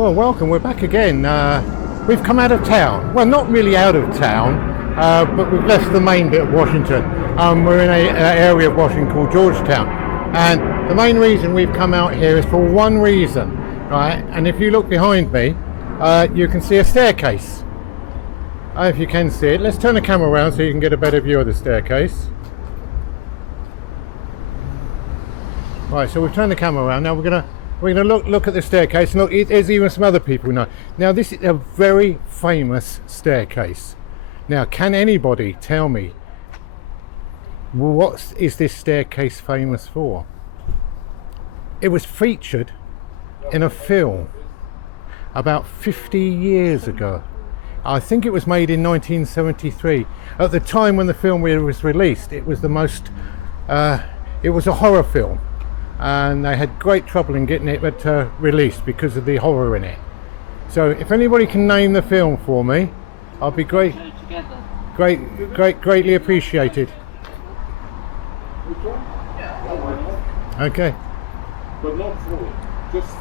Well, welcome. We're back again. We've come out of town. Well, not really out of town, but we've left the main bit of Washington. We're in an area of Washington called Georgetown. And the main reason we've come out here is for one reason, right? And if you look behind me, you can see a staircase. If you can see it, let's turn the camera around so you can get a better view of the staircase. Right, so we've turned the camera around. Now we're gonna look at the staircase. Look, there's even some other people now. Now this is a very famous staircase. Now, can anybody tell me what is this staircase famous for? It was featured in a film about 50 years ago. I think it was made in 1973. At the time when the film was released, it was it was a horror film. And they had great trouble in getting it released because of the horror in it. So if anybody can name the film for me, I'll be greatly appreciated. Okay. But not full, just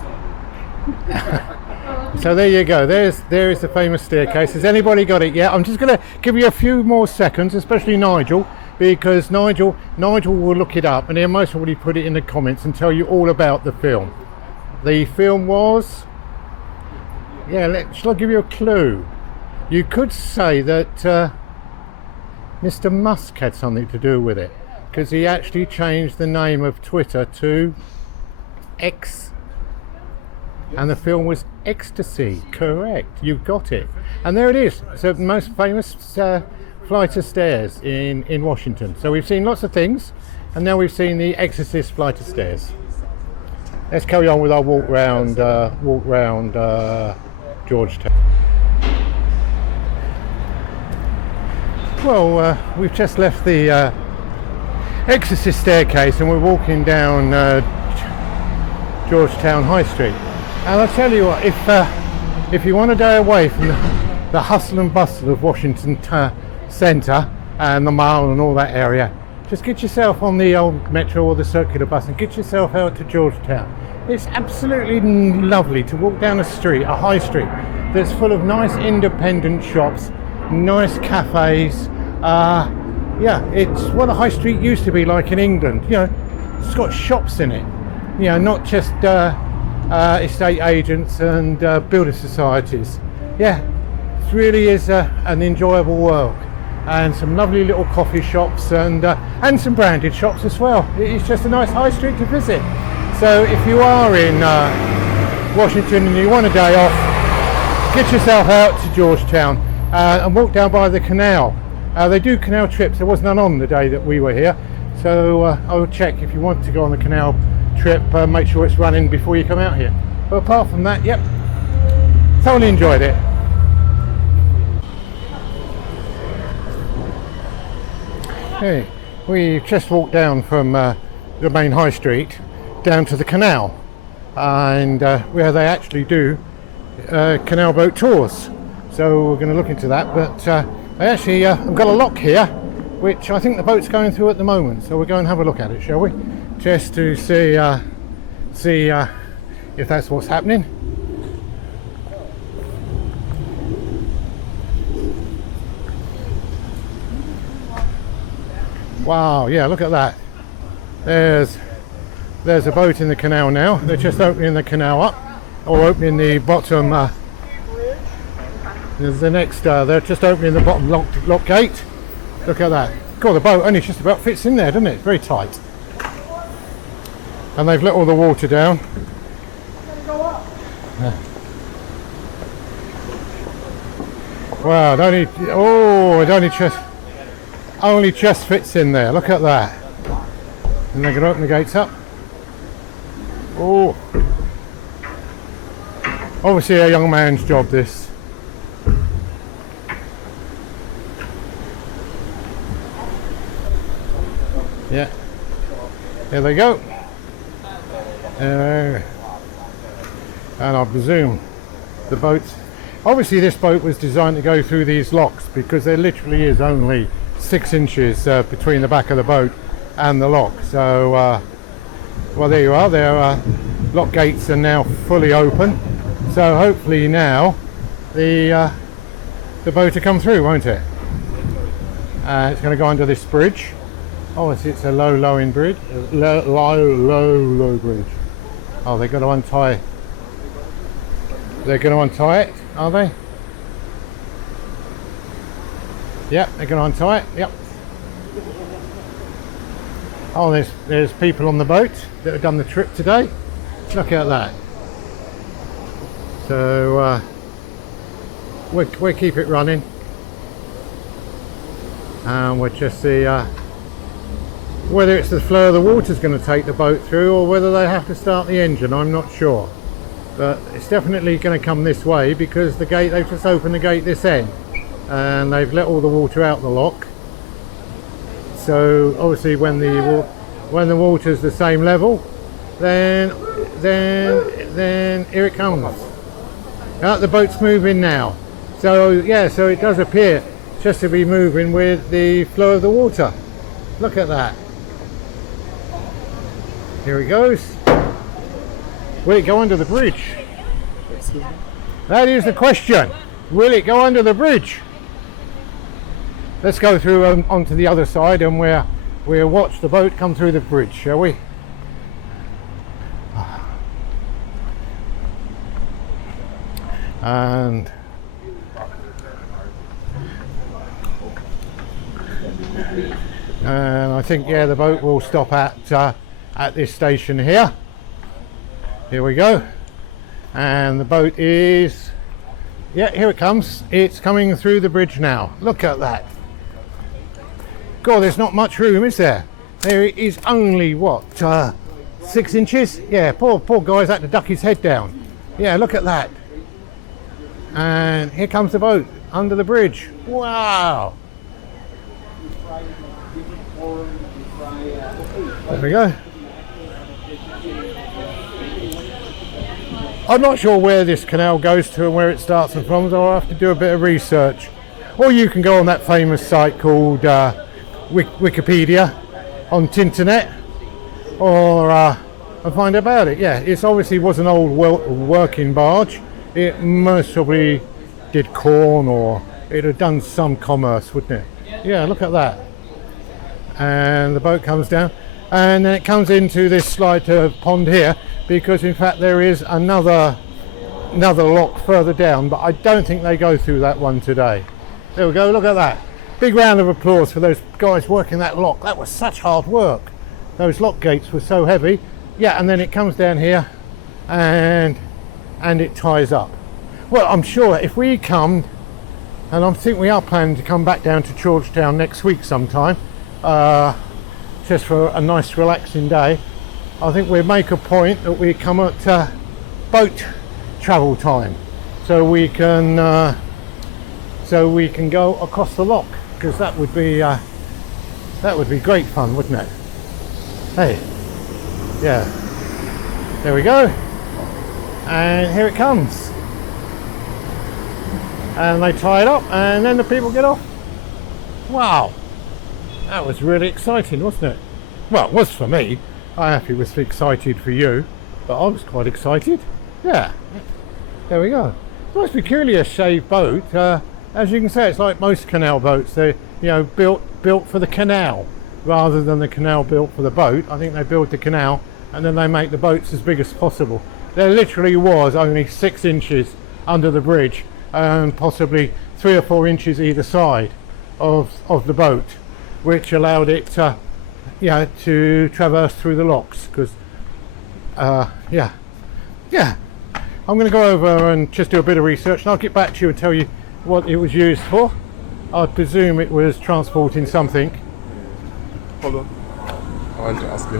So there you go. There is the famous staircase. Has anybody got it yet? I'm just going to give you a few more seconds, especially Nigel, because Nigel will look it up and he'll most probably put it in the comments and tell you all about the film. The film was, shall I give you a clue? You could say that Mr. Musk had something to do with it, because he actually changed the name of Twitter to X, and the film was Ecstasy. Correct, you've got it. And there it is. So the most famous flight of stairs in Washington. So we've seen lots of things, and now we've seen the Exorcist flight of stairs. Let's carry on with our walk round Georgetown. Well, we've just left the Exorcist staircase and we're walking down Georgetown High Street. And I'll tell you what, if you want a day away from the hustle and bustle of Washington Centre and the Mall and all that area, just get yourself on the old metro or the circular bus and get yourself out to Georgetown. It's absolutely lovely to walk down a street, a high street, that's full of nice independent shops, nice cafes. It's what a high street used to be like in England. You know, it's got shops in it. You know, not just estate agents and builder societies. Yeah, it really is an enjoyable world, and some lovely little coffee shops and some branded shops as well. It's just a nice high street to visit. So if you are in Washington and you want a day off, get yourself out to Georgetown and walk down by the canal. They do canal trips. There was none on the day that we were here, so I will check if you want to go on the canal trip, make sure it's running before you come out here. But apart from that, yep, thoroughly enjoyed it. Hey, we just walked down from the main high street down to the canal, and where they actually do canal boat tours. So we're going to look into that, but I actually I've got a lock here which I think the boat's going through at the moment, so we'll go and have a look at it, shall we, just to see if that's what's happening. Wow, yeah, look at that. There's a boat in the canal now. They're just opening the canal up, or opening the bottom there's the next they're just opening the bottom lock gate. Look at that. God, the boat only just about fits in there, doesn't it? It's very tight. And they've let all the water down. Wow, it only just fits in there. Look at that. And they're going to open the gates up. Oh, obviously a young man's job, this. Yeah, here they go. And I presume the boats, obviously this boat was designed to go through these locks, because there literally is only 6 inches between the back of the boat and the lock. So well, there you are. Their lock gates are now fully open, So hopefully now the boat will come through, won't it? It's going to go under this bridge. Oh, it's a low bridge. Low bridge. Oh, they're going to untie. They're going to untie it, are they? Yep, they're going to untie it. Yep. Oh, there's people on the boat that have done the trip today. Look at that. So we'll keep it running, and we'll just see whether it's the flow of the water is going to take the boat through, or whether they have to start the engine. I'm not sure, but it's definitely going to come this way because the gate, they've just opened the gate this end and they've let all the water out the lock. So obviously when the water's the same level, then here it comes. The boat's moving now. So yeah, so it does appear just to be moving with the flow of the water. Look at that. Here it goes. Will it go under the bridge? That is the question. Will it go under the bridge? Let's go through onto the other side, and we'll watch the boat come through the bridge, shall we? And I think, yeah, the boat will stop at this station here. Here we go. And the boat is, yeah, here it comes. It's coming through the bridge now. Look at that. God, there's not much room, is there? There is only, what, 6 inches? Yeah, poor guy's had to duck his head down. Yeah, look at that. And here comes the boat under the bridge. Wow. There we go. I'm not sure where this canal goes to and where it starts and from, so I'll have to do a bit of research. Or you can go on that famous site called Wikipedia on Tinternet, or and find out about it. Yeah, it obviously was an old working barge. It most probably did corn, or it had done some commerce, wouldn't it? Yeah, look at that. And the boat comes down, and then it comes into this slide pond here, because in fact there is another lock further down, but I don't think they go through that one today. There we go, look at that. Big round of applause for those guys working that lock. That was such hard work. Those lock gates were so heavy. Yeah, and then it comes down here and it ties up. Well, I'm sure if we come, and I think we are planning to come back down to Georgetown next week sometime, just for a nice relaxing day, I think we'll make a point that we come at boat travel time, so we can go across the lock, because that would be great fun, wouldn't it? Hey, yeah, there we go, and here it comes, and they tie it up, and then the people get off. Wow, that was really exciting, wasn't it? Well, it was for me. I hope it was excited for you, but I was quite excited. Yeah, there we go. It's a nice peculiar shaped boat. As you can see, it's like most canal boats. They're, built for the canal rather than the canal built for the boat. I think they build the canal and then they make the boats as big as possible. There literally was only 6 inches under the bridge, and possibly 3 or 4 inches either side of the boat, which allowed it to traverse through the locks. Because I'm going to go over and just do a bit of research, and I'll get back to you and tell you what it was used for. I presume it was transporting something. Hold on, I want to ask you.